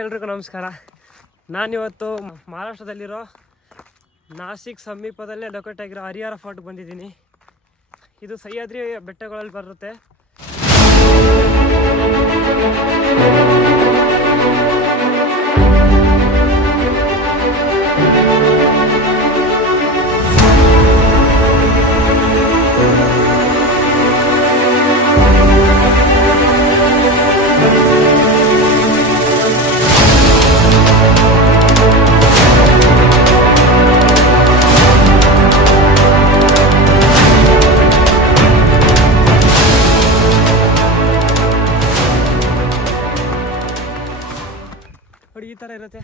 ಎಲ್ರಿಗೂ ನಮಸ್ಕಾರ. ನಾನಿವತ್ತು ಮಹಾರಾಷ್ಟ್ರದಲ್ಲಿರೋ ನಾಸಿಕ್ ಸಮೀಪದಲ್ಲೇ ಲೊಕೇಟ್ ಆಗಿರೋ ಹರಿಹರ ಫೋರ್ಟ್ಗೆ ಬಂದಿದ್ದೀನಿ. ಇದು ಸಹ್ಯಾದ್ರಿ ಬೆಟ್ಟಗಳಲ್ಲಿ ಬರುತ್ತೆ. ನೋಡಿ ಈ ಥರ ಇರುತ್ತೆ.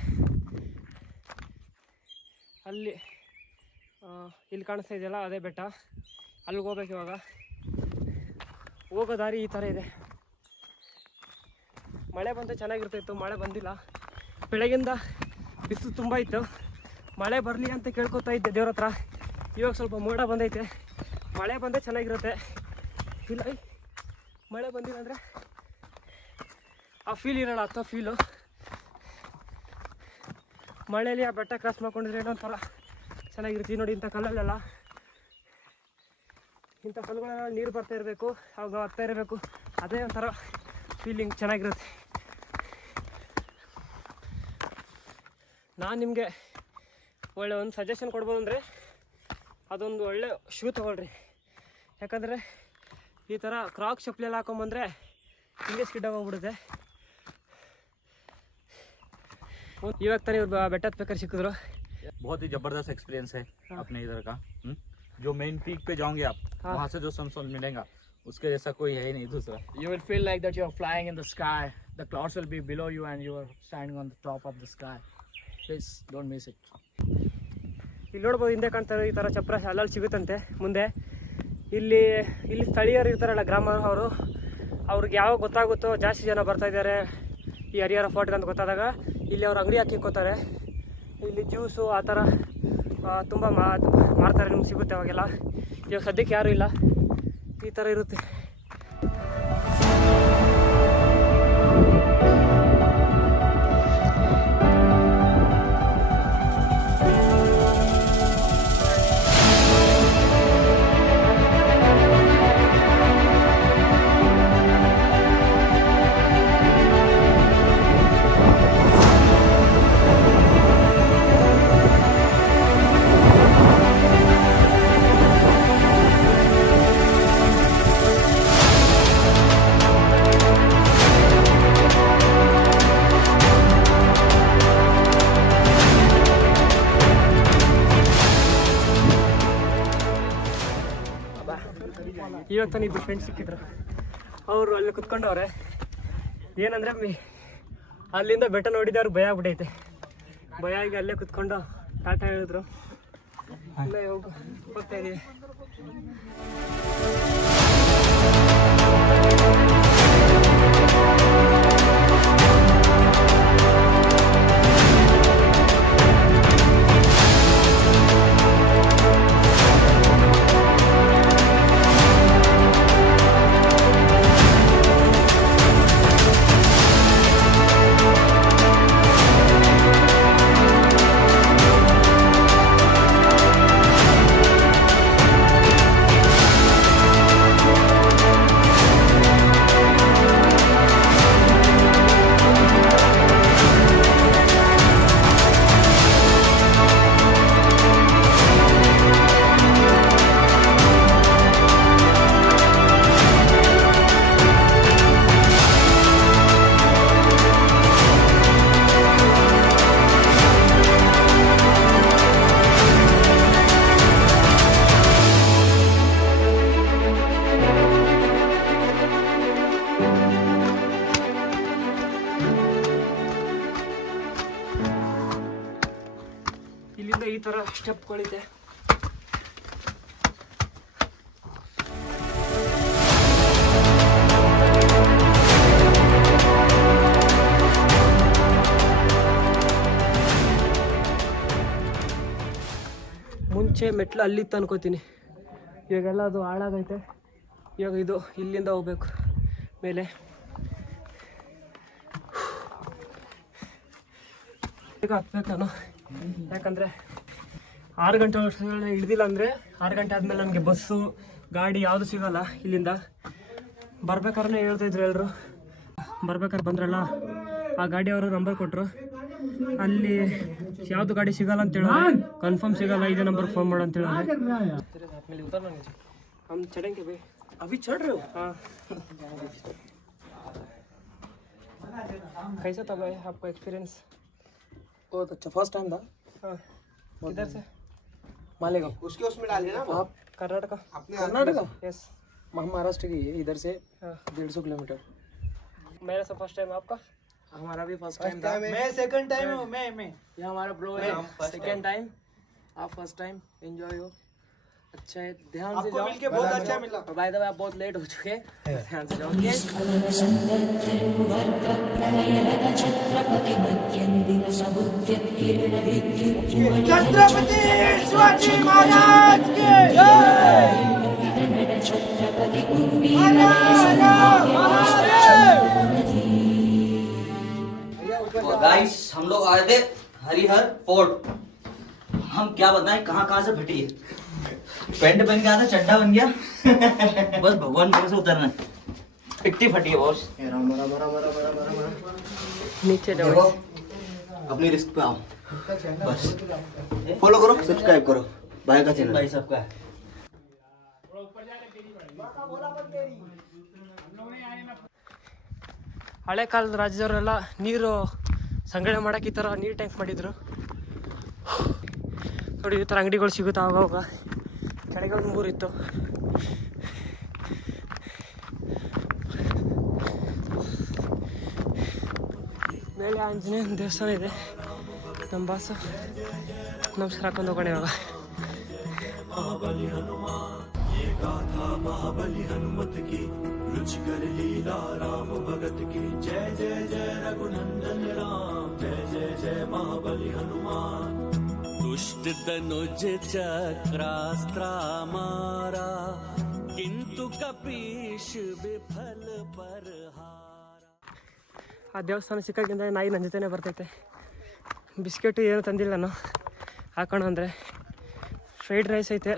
ಇಲ್ಲಿ ಕಾಣಿಸ್ತಾ ಇದೆಯಲ್ಲ ಅದೇ ಬೆಟ್ಟ. ಅಲ್ಲಿಗೆ ಹೋಗ್ಬೇಕು. ಇವಾಗ ಹೋಗೋ ದಾರಿ ಈ ಥರ ಇದೆ. ಮಳೆ ಬಂದರೆ ಚೆನ್ನಾಗಿರ್ತಾಯಿತ್ತು, ಮಳೆ ಬಂದಿಲ್ಲ. ಬೆಳಗಿಂದ ಬಿಸಿಲು ತುಂಬ ಇತ್ತು. ಮಳೆ ಬರಲಿ ಅಂತ ಕೇಳ್ಕೊತಾ ಇದ್ದೆ ದೇವ್ರ ಹತ್ರ. ಇವಾಗ ಸ್ವಲ್ಪ ಮೋಡ ಬಂದೈತೆ. ಮಳೆ ಬಂದರೆ ಚೆನ್ನಾಗಿರುತ್ತೆ. ಇಲ್ಲ ಮಳೆ ಬಂದಿಲ್ಲ ಅಂದರೆ ಆ ಫೀಲ್ ಇರೋಲ್ಲ, ಅಥವಾ ಫೀಲು ಮಳೆಯಲ್ಲಿ ಆ ಬೆಟ್ಟ ಕ್ರಾಸ್ ಮಾಡ್ಕೊಂಡಿದ್ರೆ ಏನೋ ಒಂಥರ ಚೆನ್ನಾಗಿರುತ್ತೆ. ನೋಡಿ ಇಂಥ ಕಲ್ಲಲ್ಲೆಲ್ಲ, ಇಂಥ ಕಲ್ಲುಗಳೆಲ್ಲ ನೀರು ಬರ್ತಾ ಇರಬೇಕು, ಅವಾಗ ಹತ್ತಾ ಇರಬೇಕು. ಅದೇ ಒಂಥರ ಫೀಲಿಂಗ್ ಚೆನ್ನಾಗಿರುತ್ತೆ. ನಾನು ನಿಮಗೆ ಒಳ್ಳೆ ಒಂದು ಸಜೆಷನ್ ಕೊಡ್ಬೋದು ಅಂದರೆ ಅದೊಂದು ಒಳ್ಳೆ ಶೂ ತೊಗೊಳ್ರಿ. ಯಾಕಂದರೆ ಈ ಥರ ಕ್ರಾಕ್ ಚಪ್ಪಲೆಲ್ಲ ಹಾಕೊಂಬಂದರೆ ಹಿಂಗೆ ಸ್ಕಿಡ್ ಆಗೋಗ್ಬಿಡುತ್ತೆ. इवक तने बेटा पे कर सिक्किದ್ರು. बहुत ही जबरदस्त एक्सपीरियंस है अपने इधर का. जो मेन पीक पे जाओगे आप, वहाँ से जो सनसेट मिलेगा उसके जैसा कोई है ही नहीं दूसरा. You will feel like that you are flying in the sky. The clouds will be below you and you are standing on the top of the sky. Please don't miss it. ಇಲ್ಲಿ ನೋಡ್ಬೋದು, ಹಿಂದೆ ಕಾಣ್ತಾರೆ ಈ ಥರ ಚಪ್ರ ಅಲ್ಲಲ್ಲಿ ಸಿಗುತ್ತಂತೆ ಮುಂದೆ. ಇಲ್ಲಿ ಸ್ಥಳೀಯರು ಇರ್ತಾರಲ್ಲ, ಗ್ರಾಮ ಅವರು, ಅವ್ರಿಗೆ ಯಾವಾಗ ಗೊತ್ತಾಗುತ್ತೋ ಜಾಸ್ತಿ ಜನ ಬರ್ತಾ ಇದ್ದಾರೆ ಈ ಹರಿಹರ ಫೋರ್ಟ್ಗೆ ಅಂತ ಗೊತ್ತಾದಾಗ ಇಲ್ಲಿ ಅವ್ರು ಅಂಗಡಿ ಹಾಕಿಕೋತಾರೆ. ಇಲ್ಲಿ ಜ್ಯೂಸು ಆ ಥರ ತುಂಬ ಮಾರ್ತಾರೆ, ನಿಮ್ಗೆ ಸಿಗುತ್ತೆ ಅವಾಗೆಲ್ಲ. ಇವಾಗ ಸದ್ಯಕ್ಕೆ ಯಾರೂ ಇಲ್ಲ, ಈ ಥರ ಇರುತ್ತೆ. ಇವಾಗ ತಾನು ಇಬ್ಬರು ಫ್ರೆಂಡ್ಸ್ ಸಿಕ್ಕಿದ್ರು. ಅವರು ಅಲ್ಲಿ ಕುತ್ಕೊಂಡವ್ರೆ. ಏನಂದರೆ ಅಲ್ಲಿಂದ ಬೆಟ್ಟ ನೋಡಿದ್ರೆ ಅವ್ರಿಗೆ ಭಯ ಆಗ್ಬಿಟ್ಟೈತೆ. ಭಯ ಆಗಿ ಅಲ್ಲೇ ಕುತ್ಕೊಂಡು ಟಾಟಾ ಹೇಳಿದ್ರು. ಅಲ್ಲೇ ಹೋಗ್ತಾ ಇದೀವಿ. ಇಲ್ಲಿಂದ ಈ ಥರ ಸ್ಟೆಪ್ಗಳಿದೆ. ಮುಂಚೆ ಮೆಟ್ಲು ಅಲ್ಲಿತ್ತು ಅನ್ಕೋತೀನಿ, ಇವಾಗೆಲ್ಲ ಅದು ಹಾಳಾಗೈತೆ. ಇವಾಗ ಇದು ಇಲ್ಲಿಂದ ಹೋಗ್ಬೇಕು ಮೇಲೆ. ಈಗ ಹತ್ಬೇಕು ನಾನು, ಯಾಕಂದರೆ 6 ಗಂಟೆ ವರ್ಷಗಳಲ್ಲಿ ಇಳಿದಿಲ್ಲ ಅಂದರೆ 6 ಗಂಟೆ ಆದಮೇಲೆ ನಮಗೆ ಬಸ್ಸು ಗಾಡಿ ಯಾವುದು ಸಿಗೋಲ್ಲ. ಇಲ್ಲಿಂದ ಬರ್ಬೇಕಾದ್ರೆ ಹೇಳ್ತಾಯಿದ್ರು ಎಲ್ಲರೂ, ಬರ್ಬೇಕಾದ್ರೆ ಬಂದ್ರಲ್ಲ ಆ ಗಾಡಿಯವರು ನಂಬರ್ ಕೊಟ್ಟರು, ಅಲ್ಲಿ ಯಾವುದು ಗಾಡಿ ಸಿಗಲ್ಲ ಅಂತ ಹೇಳೋರು, ಕನ್ಫರ್ಮ್ ಸಿಗಲ್ಲ, ಇದೇ ನಂಬರ್ ಫೋನ್ ಮಾಡು ಅಂತ ಹೇಳೋರು. हम चढ़ेंगे भाई, अभी चढ़ रहे हो? हाँ। कैसा था भाई आपका एक्सपीरियंस? बहुत अच्छा, फर्स्ट टाइम था। हाँ। किधर से? मालेगांव। उसके उसमें डाल देना आप कर्नाटक? कर्नाटक? यस। महाराष्ट्र की है, इधर से हाँ। 150 किलोमीटर। मेरा से फर्स्ट टाइम, आपका? हमारा भी फर्स्ट टाइम था। मैं सेकंड टाइम हूँ। मैं ये हमारा ब्रो है, सेकंड टाइम। आप फर्स्ट टाइम, एंजॉय हो, अच्छा है, ध्यान से आपको जाओ। मिलके बहुत अच्छा मिला। बाय द वे आप बहुत लेट हो चुके हैं, ध्यान से जाओ। छत्रपति शिवाजी महाराज की जय। गाइस हम लोग आए थे हरिहर फोर्ट। हम क्या बताएं कहाँ से फटी है। पैंट पहन के आया था, चड्डा बन गया। बस भगवान मेरे से उतरना है। इतनी फटी है बॉस। नीचे जाओ, देखो अपनी रिस्क पे आओ, बस फॉलो करो, सब्सक्राइब करो भाई का चैनल, भाई सबका है। ಹಳೆ ಕಾಲದ ರಾಜ್ಯದವರೆಲ್ಲ ನೀರು ಸಂಗ್ರಹಣೆ ಮಾಡೋಕೆ ಈ ಥರ ನೀರು ಟ್ಯಾಂಕ್ ಮಾಡಿದ್ರು ನೋಡಿ. ಈ ಥರ ಅಂಗಡಿಗಳು ಸಿಗುತ್ತೆ ಆವಾಗ, ಕೆಳಗೆ ಒಂದು 3 ಇತ್ತು. ಮೇಲೆ ಆಂಜನೇಯ ದೇವಸ್ಥಾನ ಇದೆ. ನಮ್ಮ ಬಾಸು ನಮಸ್ಕಾರ ಹಾಕೊಂಡು ಹೋಗೋಣ ಇವಾಗ. दुष्ट धनुज चक्रास्त्र मारा, किंतु कपीश विफल परहारा. ಆ ದೇವಸ್ಥಾನ ಸಿಕ್ಕಾಗಿಂದ ನಾಯಿ ನನ್ನ ಜೊತೆನೇ ಬರ್ತೈತೆ. ಬಿಸ್ಕೆಟು ಏನು ತಂದಿಲ್ಲ ನಾನು ಹಾಕೋಣ ಅಂದರೆ. ಫ್ರೈಡ್ ರೈಸ್ ಐತೆ,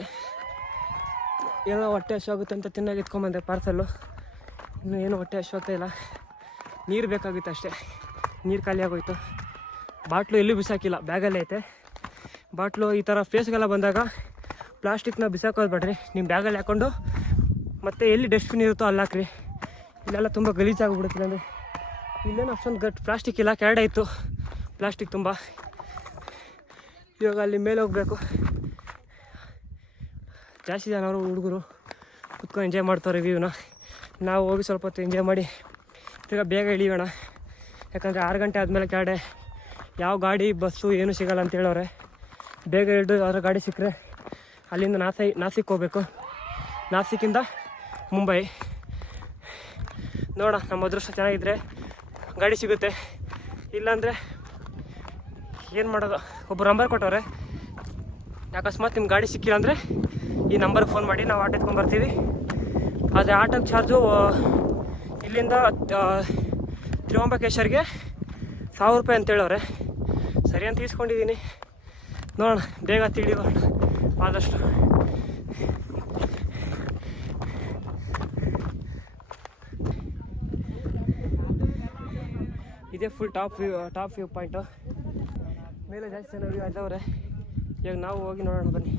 ಏನೋ ಹೊಟ್ಟೆ ಹಸಿವಾಗುತ್ತೆ ಅಂತ ತಿನ್ನಾಗಿ ಎತ್ಕೊಂಬಂದೆ ಪಾರ್ಸಲ್ಲು. ಇನ್ನೂ ಏನು ಹೊಟ್ಟೆ ಹಸಿವಾಗ್ತಾ ಇಲ್ಲ. ನೀರು ಬೇಕಾಗಿತ್ತು ಅಷ್ಟೇ, ನೀರು ಖಾಲಿ ಆಗೋಯ್ತು. ಬಾಟ್ಲು ಎಲ್ಲೂ ಬಿಸಾಕಿಲ್ಲ, ಬ್ಯಾಗಲ್ಲೇ ಐತೆ ಬಾಟ್ಲು. ಈ ಥರ ಫೇಸ್ಗೆಲ್ಲ ಬಂದಾಗ ಪ್ಲಾಸ್ಟಿಕ್ನ ಬಿಸಾಕೋದು ಬೇಡ್ರಿ, ನಿಮ್ಮ ಬ್ಯಾಗಲ್ಲಿ ಹಾಕ್ಕೊಂಡು ಮತ್ತು ಎಲ್ಲಿ ಡಸ್ಟ್ಬಿನ್ ಇರುತ್ತೋ ಅಲ್ಲಿ ಹಾಕ್ರಿ. ಇಲ್ಲೆಲ್ಲ ತುಂಬ ಗಲೀಜಾಗಿಬಿಡುತ್ತೆ. ಅಂದರೆ ಇಲ್ಲೇನು ಅಷ್ಟೊಂದು ಪ್ಲಾಸ್ಟಿಕ್ ಇಲ್ಲ, ಕೆರಡೆ ಇತ್ತು ಪ್ಲಾಸ್ಟಿಕ್ ತುಂಬ. ಇವಾಗ ಅಲ್ಲಿ ಮೇಲೆ ಹೋಗಬೇಕು. ಜಾಸ್ತಿ ಜನ ಅವರು ಹುಡುಗರು ಕುತ್ಕೊಂಡು ಎಂಜಾಯ್ ಮಾಡ್ತಾರೆ ವ್ಯೂನ. ನಾವು ಹೋಗಿ ಸ್ವಲ್ಪ ಹೊತ್ತು ಎಂಜಾಯ್ ಮಾಡಿ ತಿರ್ಗಾ ಬೇಗ ಇಳಿಯೋಣ. ಯಾಕಂದರೆ 6 ಗಂಟೆ ಆದಮೇಲೆ ಕೆರಡೆ ಯಾವ ಗಾಡಿ ಬಸ್ಸು ಏನೂ ಸಿಗೋಲ್ಲ ಅಂತ ಹೇಳೋರೆ. ಬೇಗ ಹಿಡಿದು ಯಾವ್ದಾರ ಗಾಡಿ ಸಿಕ್ಕರೆ ಅಲ್ಲಿಂದ ನಾಸಿಕ್ ಹೋಗಬೇಕು, ನಾಸಿಕ್ಕಿಂದ ಮುಂಬೈ. ನೋಡೋಣ, ನಮ್ಮ ಅದೃಷ್ಟ ಚೆನ್ನಾಗಿದ್ದರೆ ಗಾಡಿ ಸಿಗುತ್ತೆ, ಇಲ್ಲಾಂದರೆ ಏನು ಮಾಡೋದು. ಒಬ್ಬರು ನಂಬರ್ ಕೊಟ್ಟವ್ರೆ, ಅಕಸ್ಮಾತ್ ನಿಮ್ಮ ಗಾಡಿ ಸಿಕ್ಕಿಲ್ಲ ಅಂದರೆ ಈ ನಂಬರ್ಗೆ ಫೋನ್ ಮಾಡಿ, ನಾವು ಆಟೋ ಎತ್ಕೊಂಡ್ಬರ್ತೀವಿ. ಆದರೆ ಆಟೋಗೆ ಚಾರ್ಜು ಇಲ್ಲಿಂದ ತಿರುವಂಬಕೇಶ್ವರ್ಗೆ 1000 ರೂಪಾಯಿ ಅಂತ ಹೇಳೋರೆ. ಸರಿ ಅಂತ ಈಸ್ಕೊಂಡಿದ್ದೀನಿ. ನೋಡೋಣ, ಬೇಗ ತಿಳಿಯೋಣ ಆದಷ್ಟು. ಇದೇ ಫುಲ್ ಟಾಪ್ ವ್ಯೂ ಪಾಯಿಂಟು. ಮೇಲೆ ಜಾಸ್ತಿ ಜನ ವ್ಯೂ ಆದವ್ರೆ. ಇವಾಗ ನಾವು ಹೋಗಿ ನೋಡೋಣ ಬನ್ನಿ.